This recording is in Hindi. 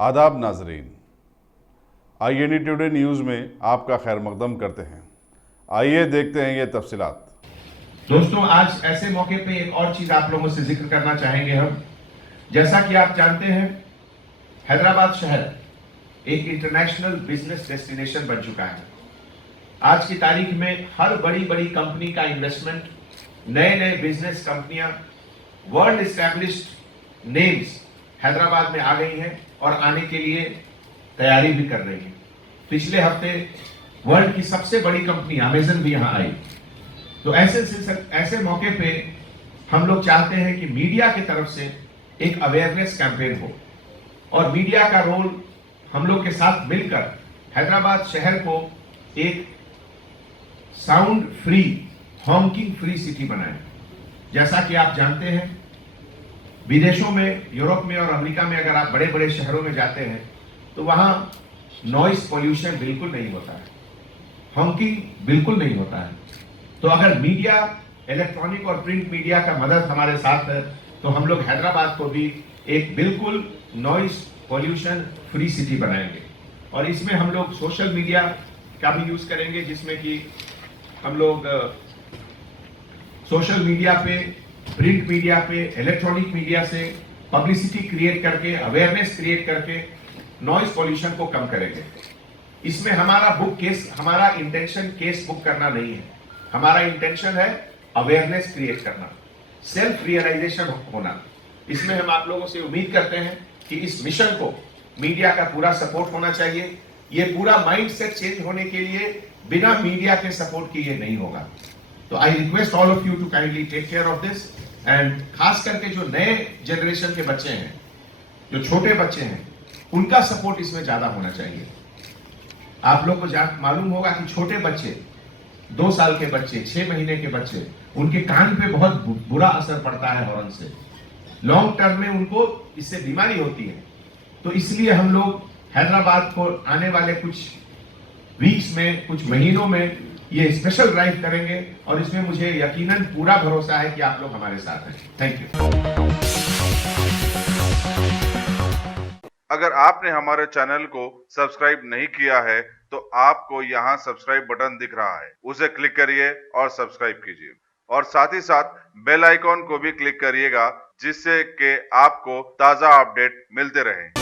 आदाब नाजरीन, INE टुडे न्यूज़ में आपका खैर मकदम करते हैं। आइए देखते हैं ये तफसीलात। दोस्तों, आज ऐसे मौके पे एक और चीज आप लोगों से जिक्र करना चाहेंगे हम। जैसा कि आप जानते हैं, हैदराबाद शहर एक इंटरनेशनल बिजनेस डेस्टिनेशन बन चुका है। आज की तारीख में हर बड़ी बड़ी कंपनी का इन्वेस्टमेंट, नए नए बिजनेस कंपनियां, वर्ल्ड एस्टैब्लिश्ड नेम्स हैदराबाद में आ गई हैं और आने के लिए तैयारी भी कर रही हैं। पिछले हफ्ते वर्ल्ड की सबसे बड़ी कंपनी अमेजन भी यहां आई। तो ऐसे मौके पे हम लोग चाहते हैं कि मीडिया की तरफ से एक अवेयरनेस कैंपेन हो और मीडिया का रोल हम लोग के साथ मिलकर हैदराबाद शहर को एक sound free, Hawking free city बनाए। जैसा कि आप जानते हैं, विदेशों में, यूरोप में और अमेरिका में अगर आप बड़े बड़े शहरों में जाते हैं तो वहां नॉइस पोल्यूशन बिल्कुल नहीं होता है, हॉकिंग बिल्कुल नहीं होता है। तो अगर मीडिया, इलेक्ट्रॉनिक और प्रिंट मीडिया का मदद हमारे साथ है तो हम लोग हैदराबाद को भी एक बिल्कुल नॉइस पोल्यूशन फ्री सिटी बनाएंगे। और इसमें हम लोग सोशल मीडिया का भी यूज करेंगे, जिसमें कि हम लोग सोशल मीडिया पे, प्रिंट मीडिया पे, इलेक्ट्रॉनिक मीडिया से पब्लिसिटी क्रिएट करके, अवेयरनेस क्रिएट करके नॉइस पोल्यूशन को कम करेंगे। इसमें हमारा इंटेंशन केस बुक करना नहीं है। हमारा इंटेंशन है अवेयरनेस क्रिएट करना, सेल्फ रियलाइजेशन होना। इसमें हम आप लोगों से उम्मीद करते हैं कि इस मिशन को मीडिया का पूरा सपोर्ट होना चाहिए। ये पूरा माइंडसेट चेंज होने के लिए बिना मीडिया के सपोर्ट के ये नहीं होगा। तो I request all of you to kindly take care of this. And खास करके जो नए जनरेशन के बच्चे हैं, जो छोटे बच्चे हैं, उनका सपोर्ट इसमें ज्यादा होना चाहिए। आप लोग को मालूम होगा कि छोटे बच्चे, 2 साल के बच्चे, 6 महीने के बच्चे, उनके कान पे बहुत बुरा असर पड़ता है हॉर्न से। लॉन्ग टर्म में उनको इससे बीमारी होती है। तो इसलिए हम लोग हैदराबाद को आने वाले कुछ वीक्स में, कुछ महीनों में ये स्पेशल ड्राइव करेंगे और इसमें मुझे यकीनन पूरा भरोसा है कि आप लोग हमारे साथ हैं। Thank you. अगर आपने हमारे चैनल को सब्सक्राइब नहीं किया है तो आपको यहाँ सब्सक्राइब बटन दिख रहा है, उसे क्लिक करिए और सब्सक्राइब कीजिए और साथ ही साथ बेल आइकॉन को भी क्लिक करिएगा, जिससे कि आपको ताज़ा अपडेट मिलते रहें।